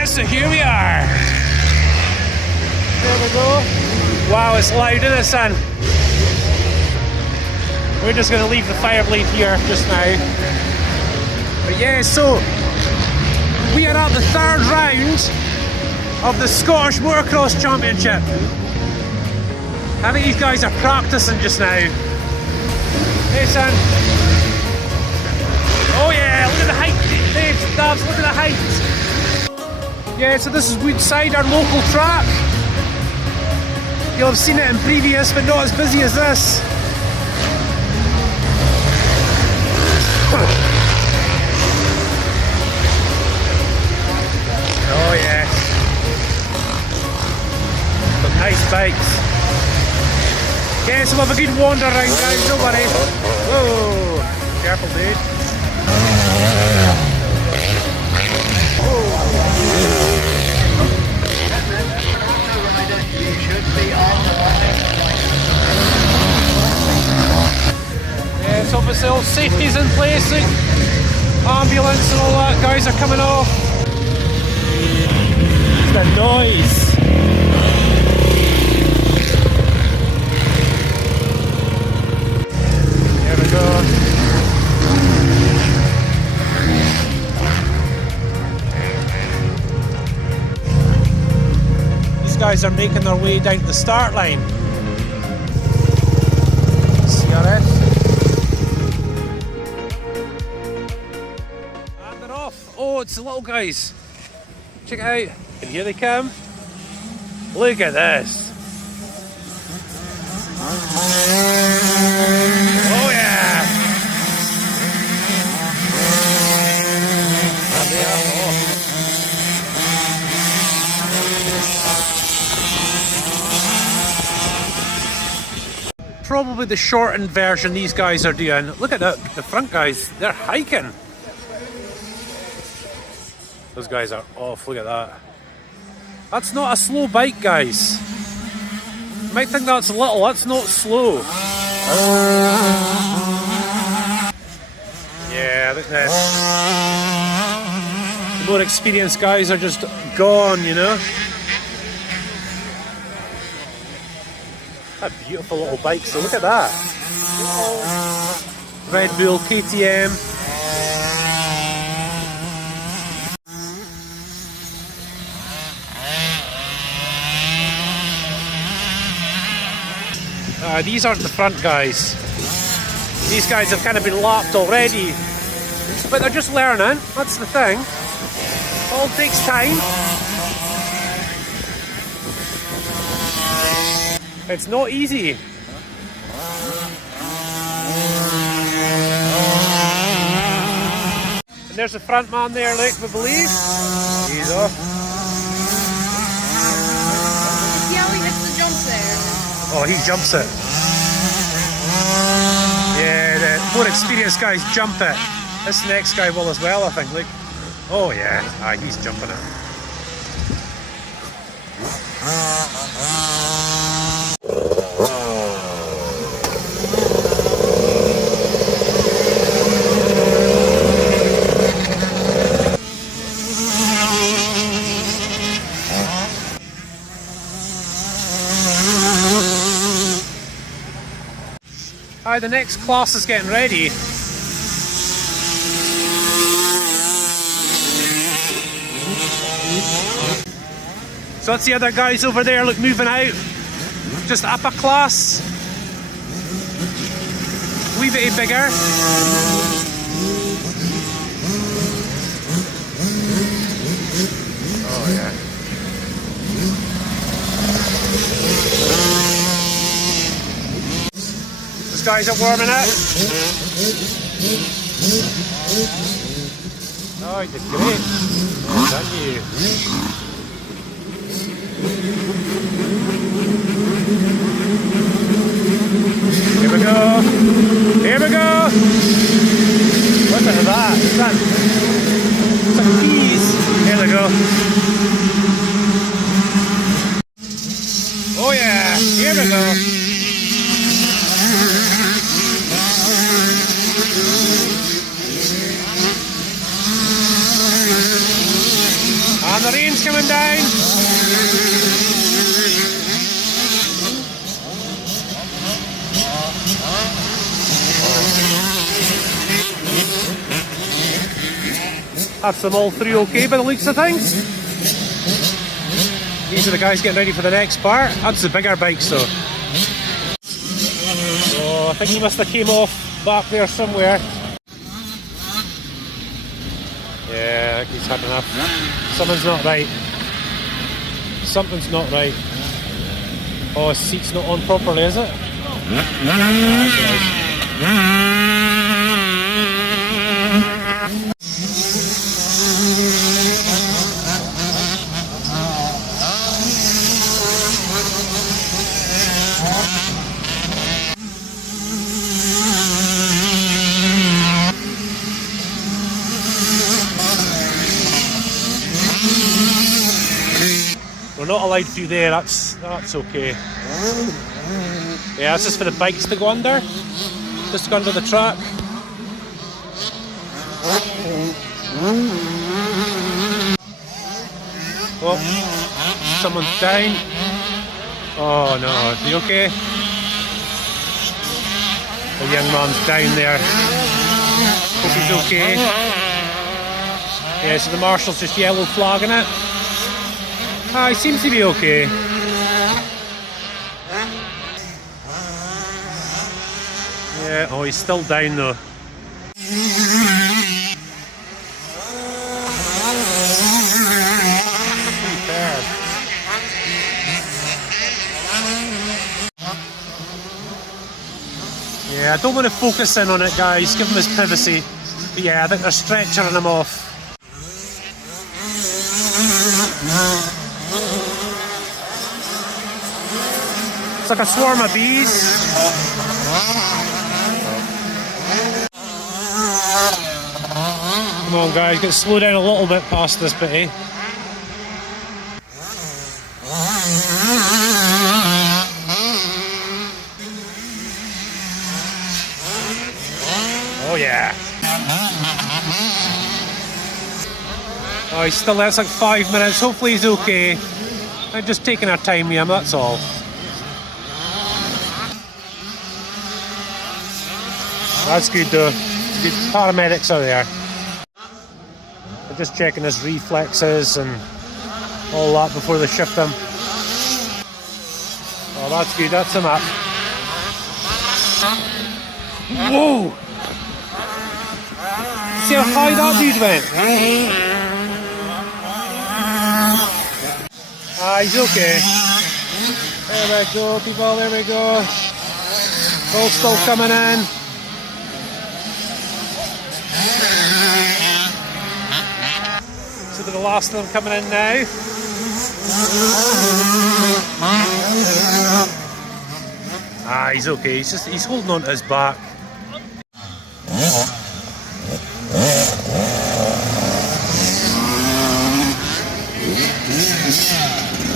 Yeah, so here we are. There we go. Wow, it's loud, isn't it, son? We're just going to leave the fire blade here just now. But yeah, so we are at the third round of the Scottish Motocross Championship. I think these guys are practicing just now. Hey, son. Oh yeah, look at the height, Dave, Dabs, look at the height. Yeah, so this is Woodside, our local track. You'll have seen it in previous, but not as busy as this. Oh yeah. Some nice bikes. Yeah, so we'll have a good wander around, guys, don't worry. Whoa, careful, dude. Yeah, so obviously all safety's in place, like ambulance and all that, guys are coming off. The noise. There we go. These guys are making their way down to the start line. CRS. And they're off. Oh, it's the little guys. Check it out. And here they come. Look at this. Oh yeah. There they are. Oh. Probably the shortened version these guys are doing. Look at that, the front guys, they're hiking. Those guys are off, look at that. That's not a slow bike, guys. You might think that's little, that's not slow. Yeah, look at this. The more experienced guys are just gone, you know. A beautiful little bike, so look at that. Red Bull KTM. These aren't the front guys. These guys have kind of been lapped already. But they're just learning, that's the thing. All takes time. It's not easy. And there's the front man there, like we believe. He's off. See how he hits the jump there? Oh, he jumps it. Yeah, the more experienced guys jump it. This next guy will as well, I think. Like, oh yeah, he's jumping it. The next class is getting ready. So that's the other guys over there, look, moving out. Just up a class. Wee bit bigger. Oh yeah. These guys are warming up. Oh, you did great. Oh, thank you. Here we go. Here we go. What's that? Is that? It's like peas. Here we go. Oh yeah. Here we go. And the rain's guys coming down. That's them all three okay by the looks of things. These are the guys getting ready for the next part. That's the bigger bikes though. Oh, I think he must have came off back there somewhere. Yeah, I think he's had enough. Something's not right. Something's not right. Oh, his seat's not on properly, is it? We're not allowed through there, that's okay. Yeah, that's just for the bikes to go under. Just to go under the track. Oh, someone's down. Oh no, is he okay? The young man's down there. Hope he's okay. Yeah, so the marshal's just yellow flagging it. Ah, he seems to be okay. Yeah, oh, he's still down though. Yeah, I don't want to focus in on it, guys. Give him his privacy. But yeah, I think they're stretchering him off. It's like a swarm of bees. Come on guys, got to slow down a little bit past this bit, eh? Oh yeah. Oh, he's still there, it's like 5 minutes. Hopefully he's okay. I'm just taking our time with him, that's all. That's good though. Good paramedics are there. They're just checking his reflexes and all that before they shift him. Oh, that's good, that's him up. Whoa! See how high that dude went? Ah, he's okay. There we go, people, there we go. All still coming in. So the last of them coming in now. Ah, he's okay. He's holding on to his back.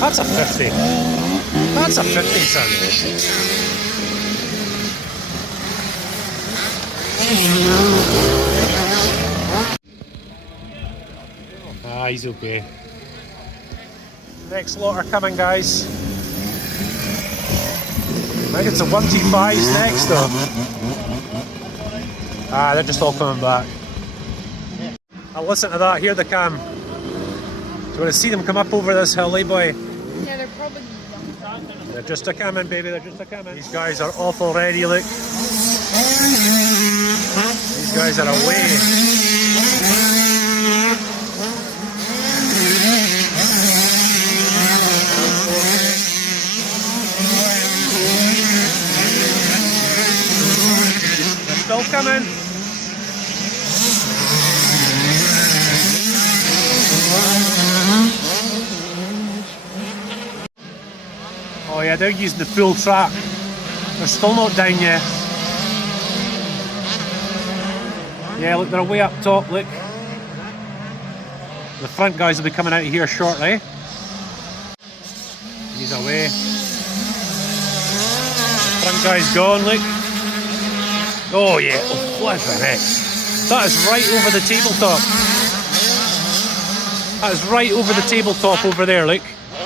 That's a 50. That's a 50, son. Ah, he's okay. Next lot are coming, guys. I think it's the 125s next, though. Ah, they're just all coming back. I'll listen to that. Here they come. Do you want to see them come up over this hill, eh, boy? Yeah, they're probably... They're just a-coming, baby. They're just a-coming. These guys are off already, look. These guys are away. They're still coming. Oh yeah, they're using the full track. They're still not down yet. Yeah, look, they're way up top, look. The front guys will be coming out of here shortly. He's away. The front guy's gone, look. Oh yeah, oh, flipping heck. That is right over the tabletop. That's right over the tabletop over there, look. They're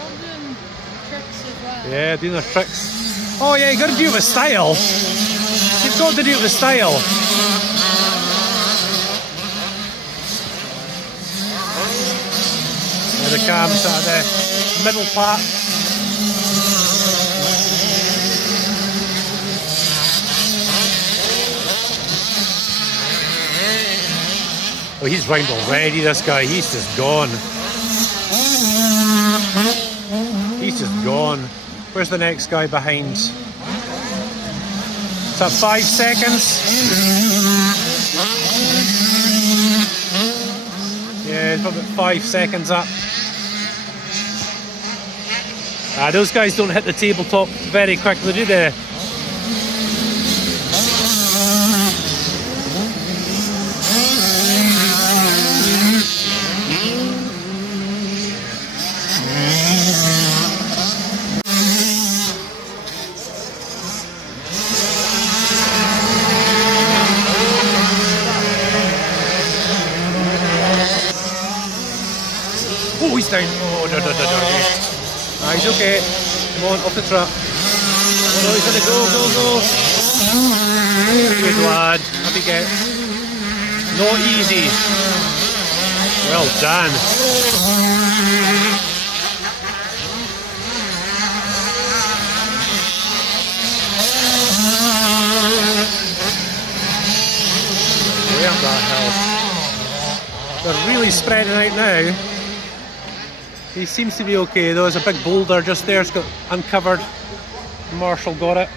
all doing tricks as well. Yeah, doing their tricks. Oh yeah, you gotta do it with style. You've got to do it with style. There the cams at the middle part. Oh, he's round already, this guy. He's just gone. He's just gone. Where's the next guy behind? Is that 5 seconds? Yeah, it's about 5 seconds up. Those guys don't hit the tabletop very quickly, do they? Oh, he's down. Oh, no. Ah, he's okay. Come on, off the truck. Oh, he's gonna go. Good lad. Happy get. Not easy. Well done. Way up that hill. They're really spreading out now. He seems to be okay though. There's a big boulder just there. It's got uncovered. Marshall got it.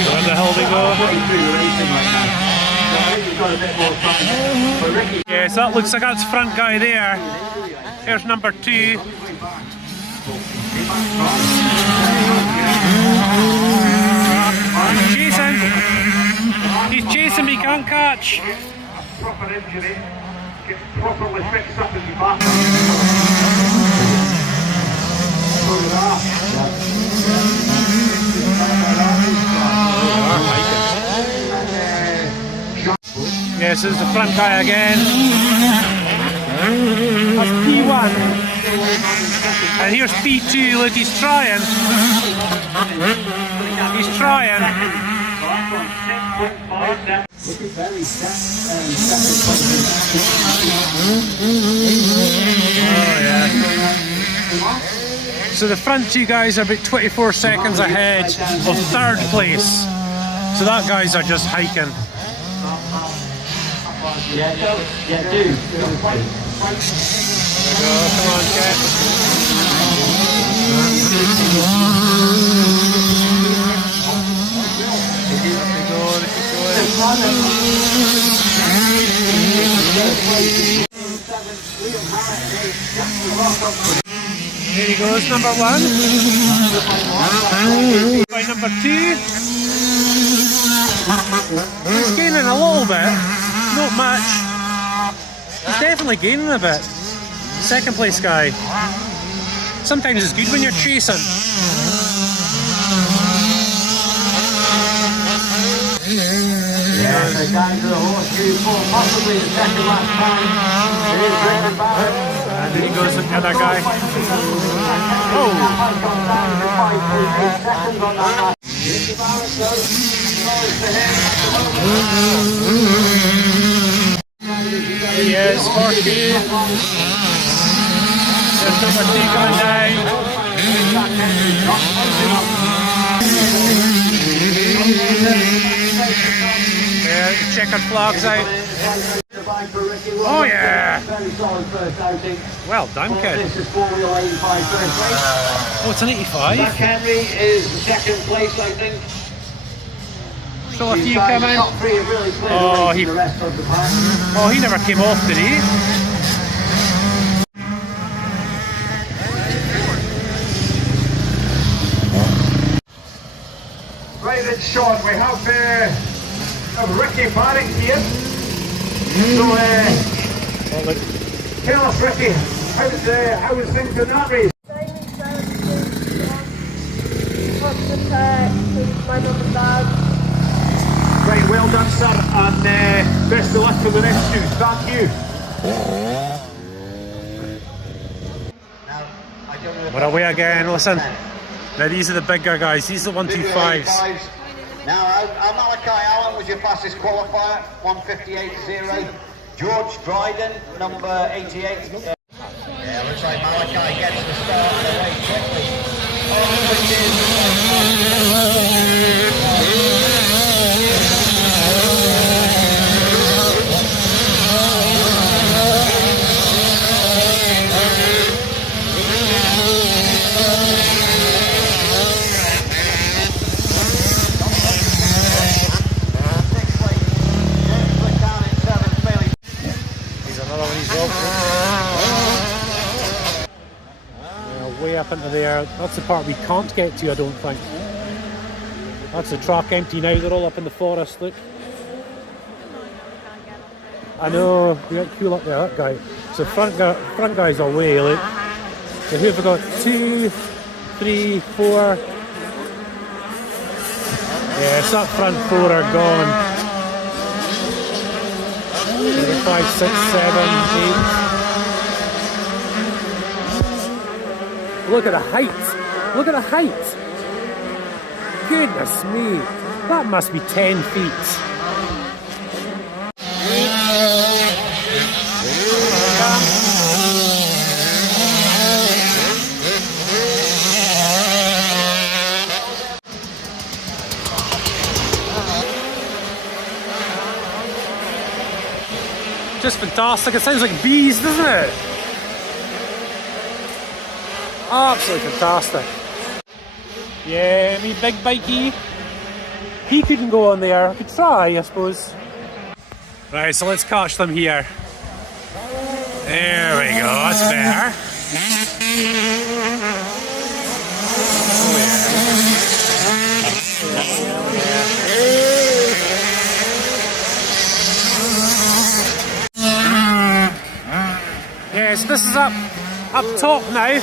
Where the hell we go? Yeah, so that looks like that's front guy there. Here's number 2. He's chasing me, can't catch. Proper injury, gets properly fixed up in the back. Yes, this is the front guy again. That's P1. And here's P2. Look, he's trying. He's trying. Oh, yeah. So the front 2 guys are about 24 seconds ahead of 3rd place. So that guys are just hiking. Yeah, do. There we go, come on, Cat. There he goes, number 1. By number 2. He's gaining a little bit. Not much. He's definitely gaining a bit. 2nd place guy. Sometimes it's good when you're chasing. Yeah, so down to the horse, 2, 4, possibly the 2nd last time. And there he goes, the other guy. Oh! There he is, 4-2. There's number 2 going down. Yeah, the checkered flag's out. qualifying for Ricky. Oh, yeah. Very solid first outing. Well done, kid. This is 4-wheel 85 first place. Oh, it's an 85. Jack Henry is the second place, I think. So if you come in. Top three have really played Oh, the rest of the pack. Oh, he never came off, did he? Right then, Sean, we have Ricky Barrett here. So, tell us, Ricky, how was things in that race? Right, well done, sir, and best of luck for the next two. Thank you. What away again, listen. Now these are the bigger guys, these are the 125s. Now, Malachi Allen was your fastest qualifier, 158.0. George Dryden, number 88. Yeah, looks like Malachi gets the start and away quickly. Way up into there. That's the part we can't get to, I don't think. That's the track empty now, they're all up in the forest, look. I know, we got cool up there, that guy. So front guy's away, look. So who have we got? 2, 3, 4. Yes, that front 4 are gone. 5, 6, 7, 8. Look at the height. Look at the height. Goodness me. That must be 10 feet. Just fantastic. It sounds like bees, doesn't it? Absolutely fantastic. Yeah, me big bikey. He couldn't go on there. I could try, I suppose. Right, so let's catch them here. There we go, that's better. Oh yeah. Yes, this is up top now.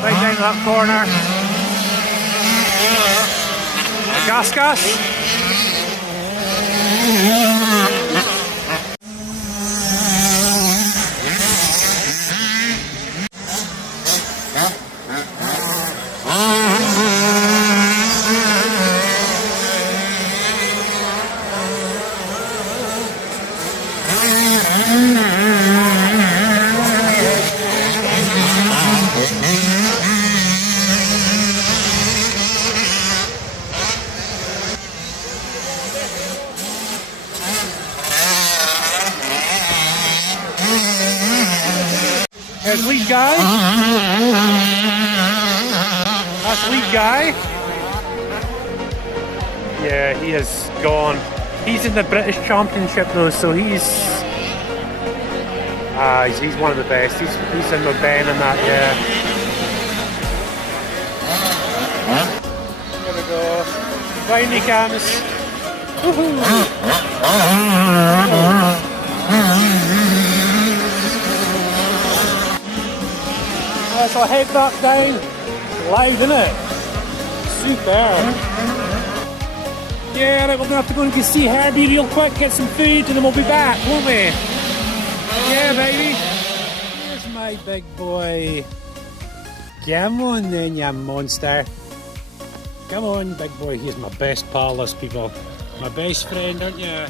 Right down to that corner. Gas. There's lead guy. That's lead guy. Yeah, he is gone. He's in the British Championship though, so he's one of the best. He's in with Ben and that, yeah. There we go. Round he comes. Woohoo! So head back down, loud, isn't it? Super. Yeah, right, we're going to have to go and see Herbie real quick, get some food, and then we'll be back, won't we? Yeah, baby. Here's my big boy. Come on then, you monster. Come on, big boy. He's my best pal, this people. My best friend, aren't you?